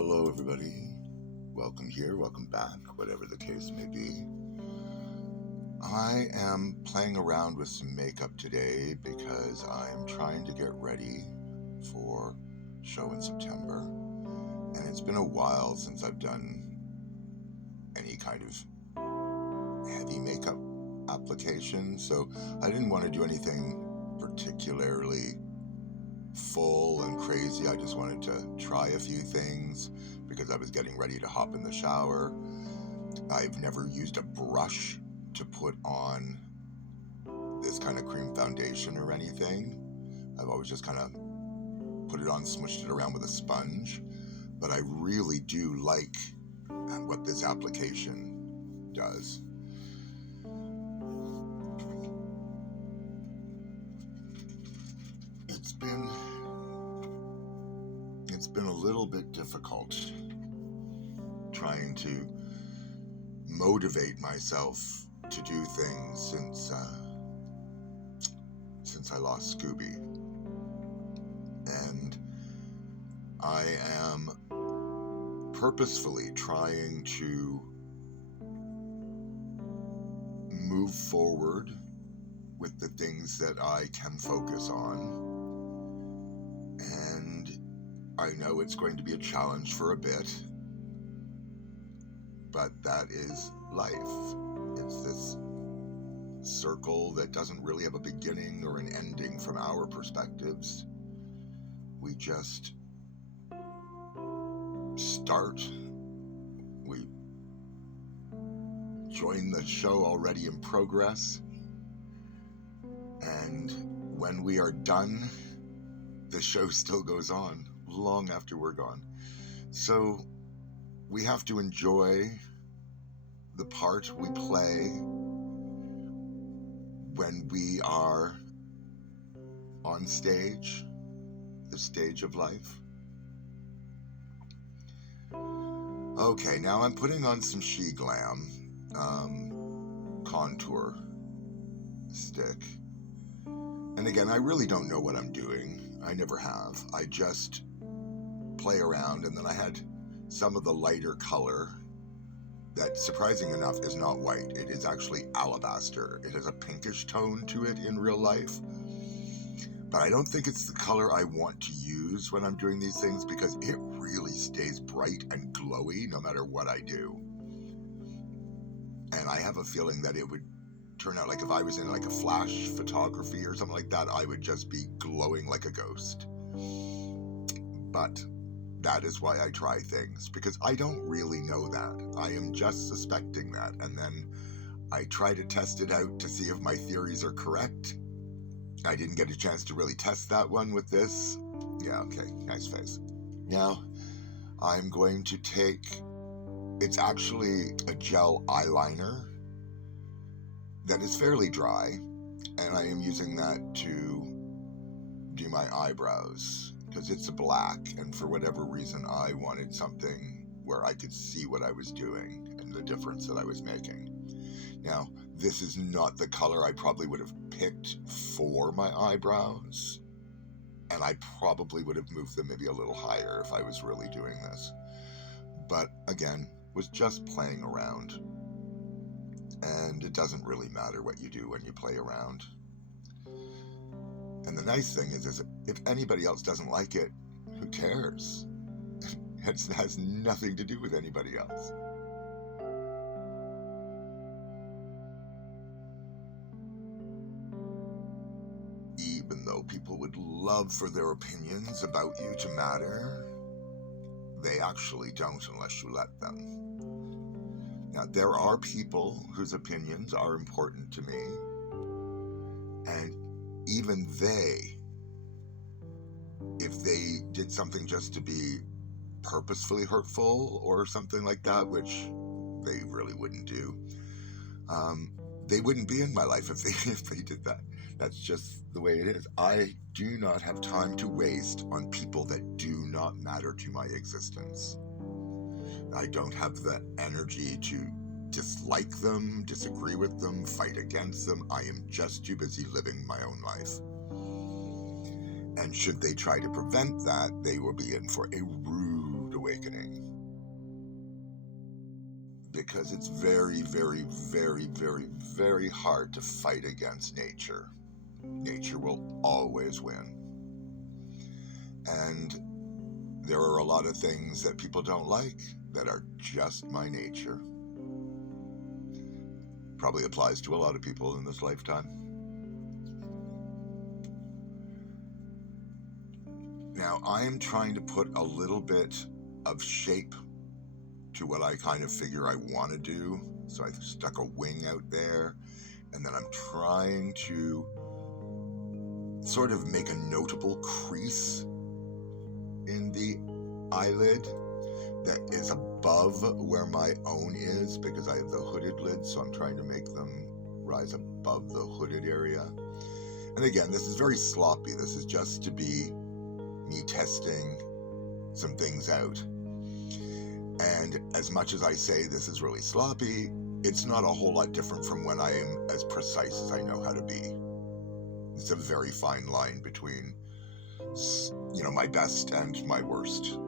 Hello, everybody. Welcome here, welcome back, whatever the case may be. I am playing around with some makeup today because I'm trying to get ready for show in September. And it's been a while since I've done any kind of heavy makeup application, so I didn't want to do anything particularly full and crazy. I just wanted to try a few things because I was getting ready to hop in the shower. I've never used a brush to put on this kind of cream foundation or anything. I've always just kind of put it on, smushed it around with a sponge. But I really do like what this application does. It's been a little bit difficult trying to motivate myself to do things since I lost Scooby. And I am purposefully trying to move forward with the things that I can focus on. And I know it's going to be a challenge for a bit, but that is life. It's this circle that doesn't really have a beginning or an ending from our perspectives. We just start. We join the show already in progress. And when we are done, the show still goes on long after we're gone. So we have to enjoy the part we play when we are on stage, the stage of life. Okay, now I'm putting on some She Glam contour stick. And again, I really don't know what I'm doing. I never have. I just play around, and then I had some of the lighter color that, surprising enough, is not white. It is actually alabaster. It has a pinkish tone to it in real life. But I don't think it's the color I want to use when I'm doing these things because it really stays bright and glowy no matter what I do. And I have a feeling that it would turn out like if I was in like a flash photography or something like that, I would just be glowing like a ghost. But that is why I try things, because I don't really know that. I am just suspecting that, and then I try to test it out to see if my theories are correct. I didn't get a chance to really test that one with this. Yeah, okay, nice face. Now, I'm going to take, it's actually a gel eyeliner that is fairly dry, and I am using that to do my eyebrows because it's black, and for whatever reason I wanted something where I could see what I was doing and the difference that I was making. Now, this is not the color I probably would have picked for my eyebrows, and I probably would have moved them maybe a little higher if I was really doing this. But again, was just playing around. And it doesn't really matter what you do when you play around. And the nice thing is if anybody else doesn't like it, who cares? It has nothing to do with anybody else. Even though people would love for their opinions about you to matter, they actually don't unless you let them. Now, there are people whose opinions are important to me, and even they, if they did something just to be purposefully hurtful or something like that, which they really wouldn't do, they wouldn't be in my life if they did that. That's just the way it is. I do not have time to waste on people that do not matter to my existence. I don't have the energy to dislike them, disagree with them, fight against them. I am just too busy living my own life. And should they try to prevent that, they will be in for a rude awakening. Because it's very, very, very, very, very hard to fight against nature. Nature will always win. And there are a lot of things that people don't like that are just my nature. Probably applies to a lot of people in this lifetime. Now, I am trying to put a little bit of shape to what I kind of figure I want to do. So I stuck a wing out there, and then I'm trying to sort of make a notable crease in the eyelid that is above where my own is, because I have the hooded lid, so I'm trying to make them rise above the hooded area. And again, this is very sloppy. This is just to be me testing some things out. And as much as I say this is really sloppy, it's not a whole lot different from when I am as precise as I know how to be. It's a very fine line between, my best and my worst.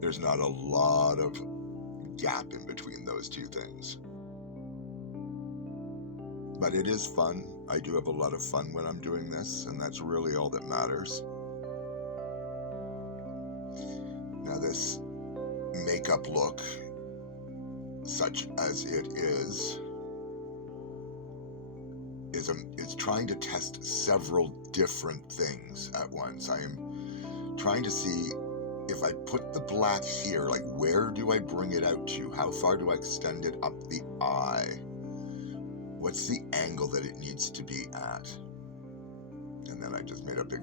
There's not a lot of gap in between those two things. But it is fun. I do have a lot of fun when I'm doing this, and that's really all that matters. Now, this makeup look, such as it is trying to test several different things at once. I am trying to see if I put the black here, like where do I bring it out to? How far do I extend it up the eye? What's the angle that it needs to be at? And then I just made a big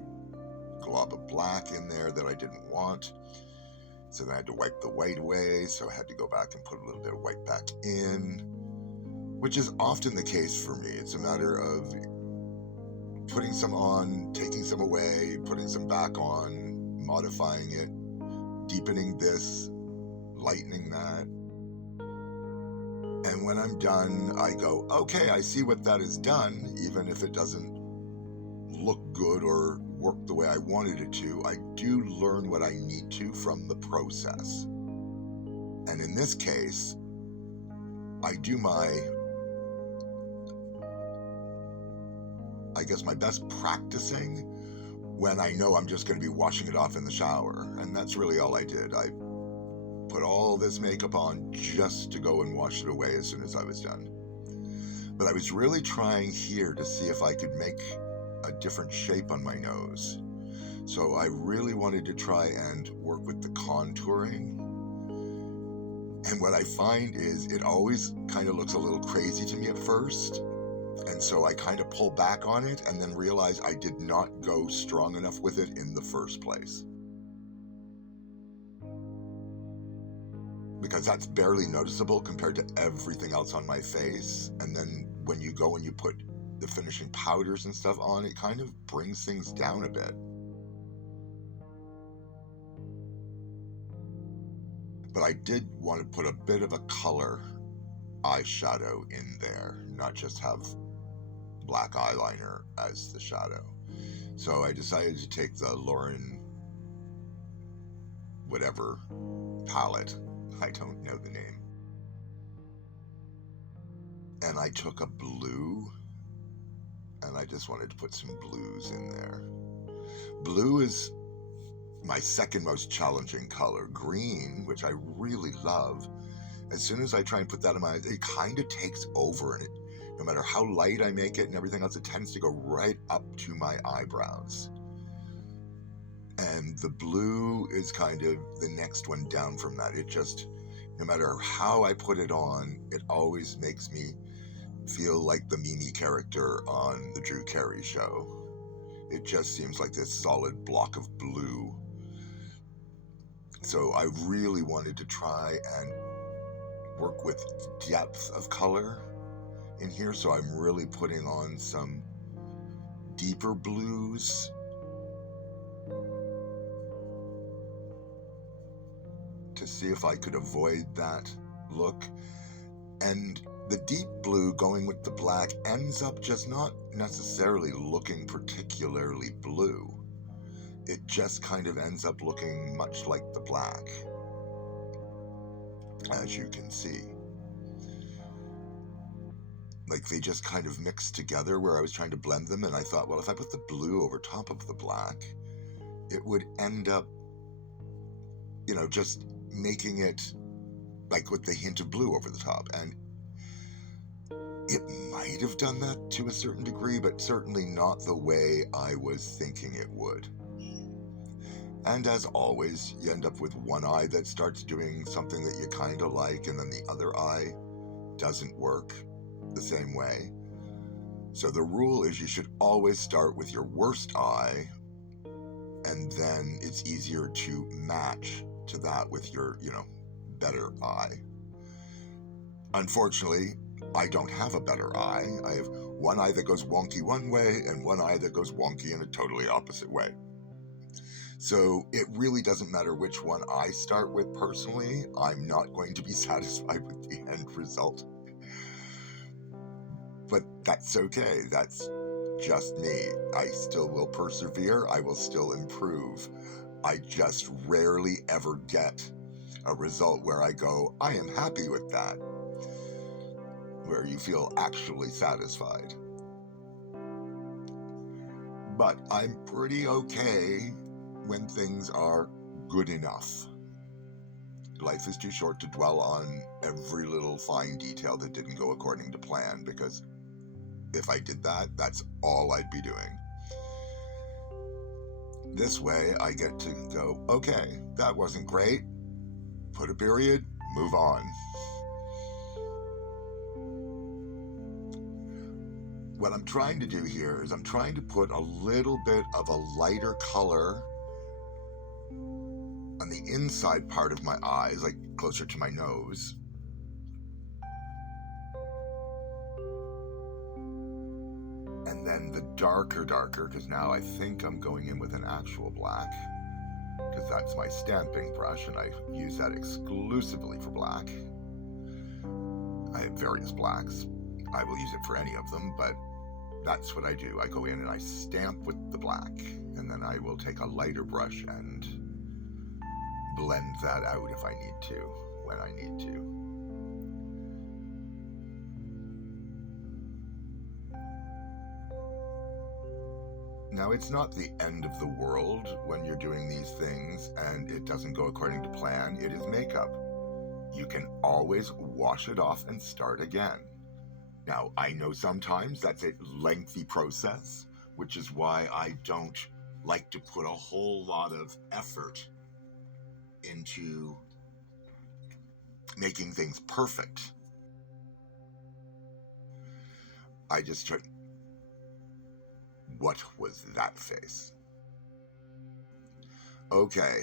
glob of black in there that I didn't want. So then I had to wipe the white away, so I had to go back and put a little bit of white back in, which is often the case for me. It's a matter of putting some on, taking some away, putting some back on, modifying it, deepening this, lightening that. And when I'm done, I go, okay, I see what that has done, even if it doesn't look good or work the way I wanted it to. I do learn what I need to from the process. And in this case, I do my best practicing when I know I'm just going to be washing it off in the shower. And that's really all I did. I put all this makeup on just to go and wash it away as soon as I was done. But I was really trying here to see if I could make a different shape on my nose. So I really wanted to try and work with the contouring. And what I find is it always kind of looks a little crazy to me at first. And so I kind of pull back on it and then realize I did not go strong enough with it in the first place. Because that's barely noticeable compared to everything else on my face. And then when you go and you put the finishing powders and stuff on, it kind of brings things down a bit. But I did want to put a bit of a color eyeshadow in there, not just have black eyeliner as the shadow. So I decided to take the Lauren whatever palette, I don't know the name, and I took a blue, and I just wanted to put some blues in there. Blue is my second most challenging color. Green, which I really love, as soon as I try and put that in my eyes, it kind of takes over, and it, no matter how light I make it and everything else, it tends to go right up to my eyebrows. And the blue is kind of the next one down from that. It just, no matter how I put it on, it always makes me feel like the Mimi character on the Drew Carey show. It just seems like this solid block of blue. So I really wanted to try and work with depth of color in here. So I'm really putting on some deeper blues to see if I could avoid that look. And the deep blue going with the black ends up just not necessarily looking particularly blue. it just kind of ends up looking much like the black, as you can see. Like they just kind of mixed together where I was trying to blend them, and I thought, well, if I put the blue over top of the black, it would end up, just making it like with the hint of blue over the top. And it might have done that to a certain degree, but certainly not the way I was thinking it would. And as always, you end up with one eye that starts doing something that you kind of like, and then the other eye doesn't work the same way. So the rule is you should always start with your worst eye, and then it's easier to match to that with your, better eye. Unfortunately, I don't have a better eye. I have one eye that goes wonky one way and one eye that goes wonky in a totally opposite way. So it really doesn't matter which one I start with personally. I'm not going to be satisfied with the end result. But that's okay. That's just me. I still will persevere. I will still improve. I just rarely ever get a result where I go, I am happy with that, where you feel actually satisfied. But I'm pretty okay when things are good enough. Life is too short to dwell on every little fine detail that didn't go according to plan, because if I did that, that's all I'd be doing. This way, I get to go, okay, that wasn't great. Put a period, move on. What I'm trying to do here is I'm trying to put a little bit of a lighter color on the inside part of my eyes, like closer to my nose. And then the darker, because now I think I'm going in with an actual black, because that's my stamping brush, and I use that exclusively for black. I have various blacks. I will use it for any of them, but that's what I do. I go in and I stamp with the black, and then I will take a lighter brush and blend that out if I need to, when I need to. Now, it's not the end of the world when you're doing these things and it doesn't go according to plan. It is makeup. You can always wash it off and start again. Now, I know sometimes that's a lengthy process, which is why I don't like to put a whole lot of effort into making things perfect. I just try. What was that face? Okay,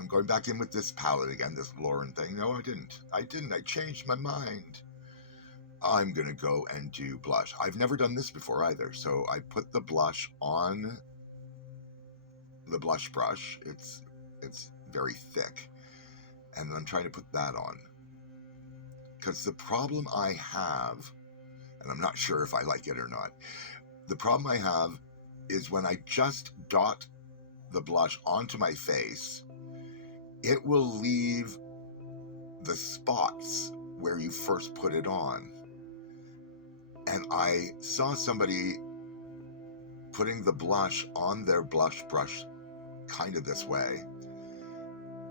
I'm going back in with this palette again, this Lauren thing. No, I didn't. I changed my mind. I'm going to go and do blush. I've never done this before either, so I put the blush on the blush brush. It's very thick, and I'm trying to put that on. Because the problem I have, and I'm not sure if I like it or not, the problem I have is when I just dot the blush onto my face, it will leave the spots where you first put it on. And I saw somebody putting the blush on their blush brush kind of this way,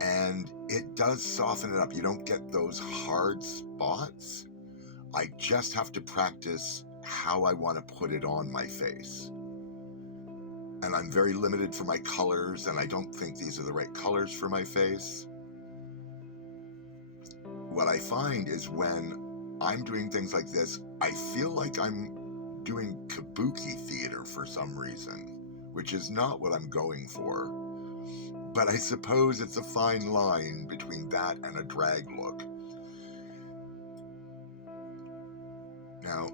and it does soften it up. You don't get those hard spots. I just have to practice how I want to put it on my face. And I'm very limited for my colors, and I don't think these are the right colors for my face. What I find is when I'm doing things like this, I feel like I'm doing kabuki theater for some reason, which is not what I'm going for. But I suppose it's a fine line between that and a drag look. Now,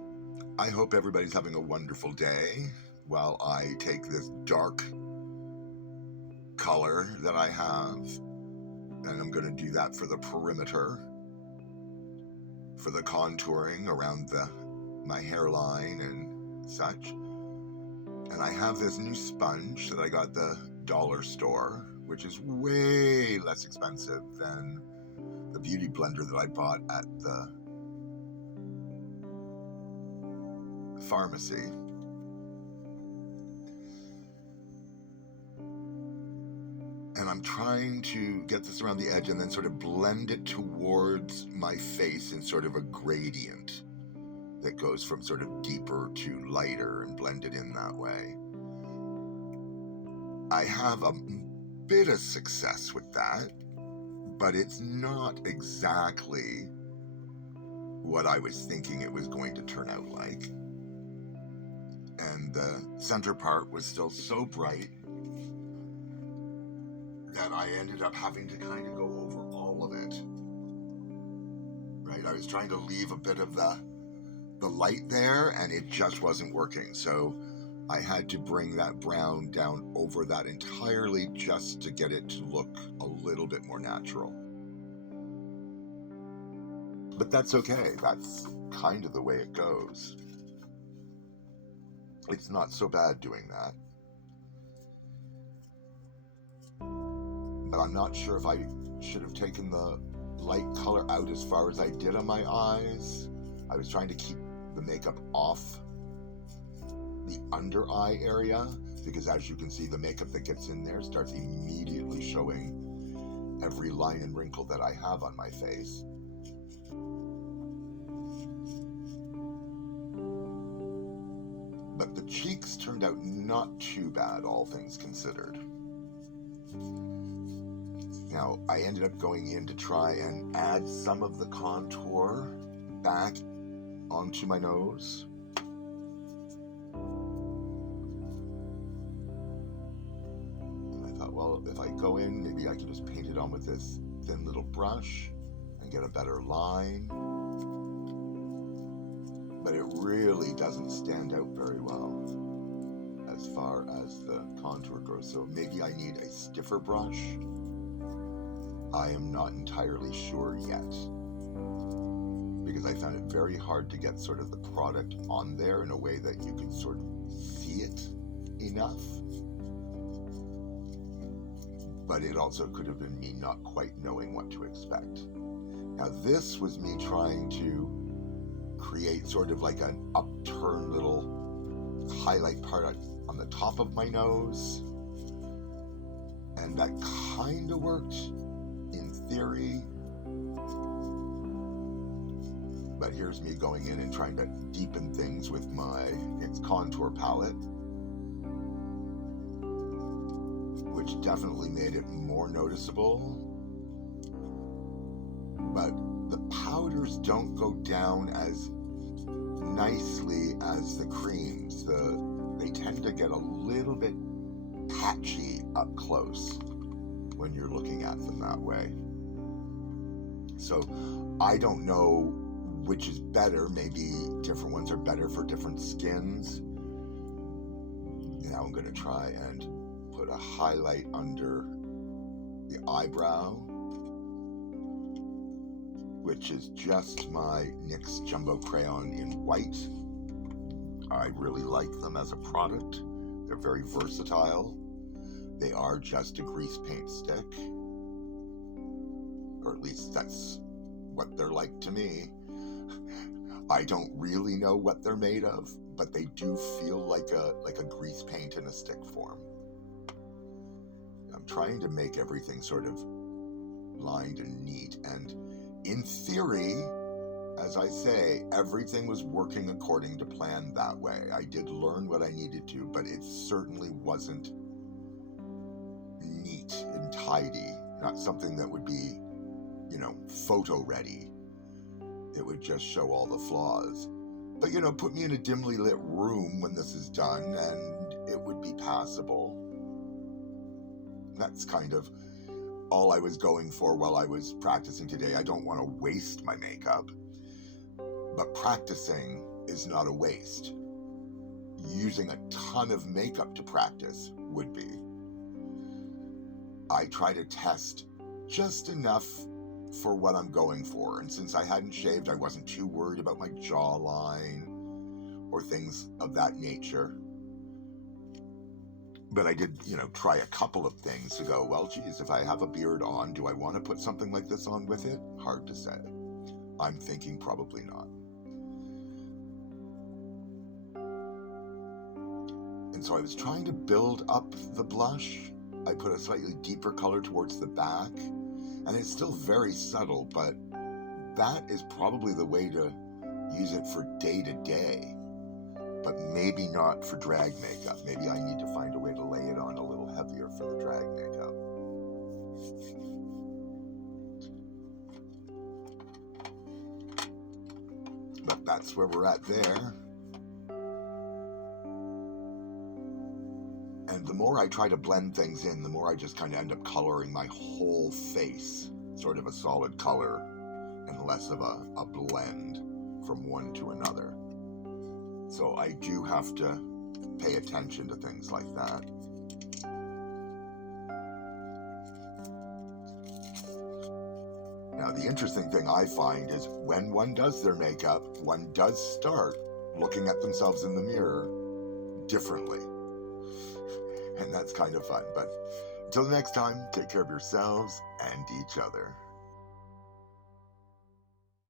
I hope everybody's having a wonderful day while I take this dark color that I have, and I'm going to do that for the perimeter, for the contouring around my hairline and such. And I have this new sponge that I got at the dollar store, which is way less expensive than the beauty blender that I bought at the pharmacy. And I'm trying to get this around the edge and then sort of blend it towards my face in sort of a gradient that goes from sort of deeper to lighter and blend it in that way. I have a bit of success with that, but it's not exactly what I was thinking it was going to turn out like. And the center part was still so bright that I ended up having to kind of go over all of it. Right? I was trying to leave a bit of the light there, and it just wasn't working. So I had to bring that brown down over that entirely just to get it to look a little bit more natural. But that's okay. That's kind of the way it goes. It's not so bad doing that. But I'm not sure if I should have taken the light color out as far as I did on my eyes. I was trying to keep the makeup off the under eye area, because as you can see, the makeup that gets in there starts immediately showing every line and wrinkle that I have on my face. But the cheeks turned out not too bad, all things considered. Now, I ended up going in to try and add some of the contour back onto my nose. And I thought, well, if I go in, maybe I can just paint it on with this thin little brush and get a better line. But it really doesn't stand out very well as far as the contour goes. So maybe I need a stiffer brush. I am not entirely sure yet, because I found it very hard to get sort of the product on there in a way that you could sort of see it enough. But it also could have been me not quite knowing what to expect. Now this was me trying to create sort of like an upturned little highlight part on the top of my nose, and that kind of worked in theory. But here's me going in and trying to deepen things with my NYX contour palette, which definitely made it more noticeable. But the powders don't go down as nicely as the creams. They tend to get a little bit patchy up close when you're looking at them that way. So I don't know which is better. Maybe different ones are better for different skins. Now I'm going to try and put a highlight under the eyebrow, which is just my NYX Jumbo Crayon in white. I really like them as a product. They're very versatile. They are just a grease paint stick, or at least that's what they're like to me. I don't really know what they're made of, but they do feel like a grease paint in a stick form. I'm trying to make everything sort of lined and neat, and in theory, as I say, everything was working according to plan that way. I did learn what I needed to, but it certainly wasn't neat and tidy. Not something that would be, photo ready. It would just show all the flaws. But, put me in a dimly lit room when this is done and it would be passable. That's kind of all I was going for while I was practicing today. I don't want to waste my makeup, but practicing is not a waste. Using a ton of makeup to practice would be. I try to test just enough for what I'm going for, and since I hadn't shaved, I wasn't too worried about my jawline or things of that nature. But I did, try a couple of things to go, well, geez, if I have a beard on, do I want to put something like this on with it? Hard to say. I'm thinking probably not. And so I was trying to build up the blush. I put a slightly deeper color towards the back, and it's still very subtle, but that is probably the way to use it for day to day, but maybe not for drag makeup. Maybe I need to find a way to lay it on a little heavier for the drag makeup. But that's where we're at there. And the more I try to blend things in, the more I just kind of end up coloring my whole face, sort of a solid color and less of a blend from one to another. So I do have to pay attention to things like that. Now, the interesting thing I find is when one does their makeup, one does start looking at themselves in the mirror differently. And that's kind of fun. But until the next time, take care of yourselves and each other.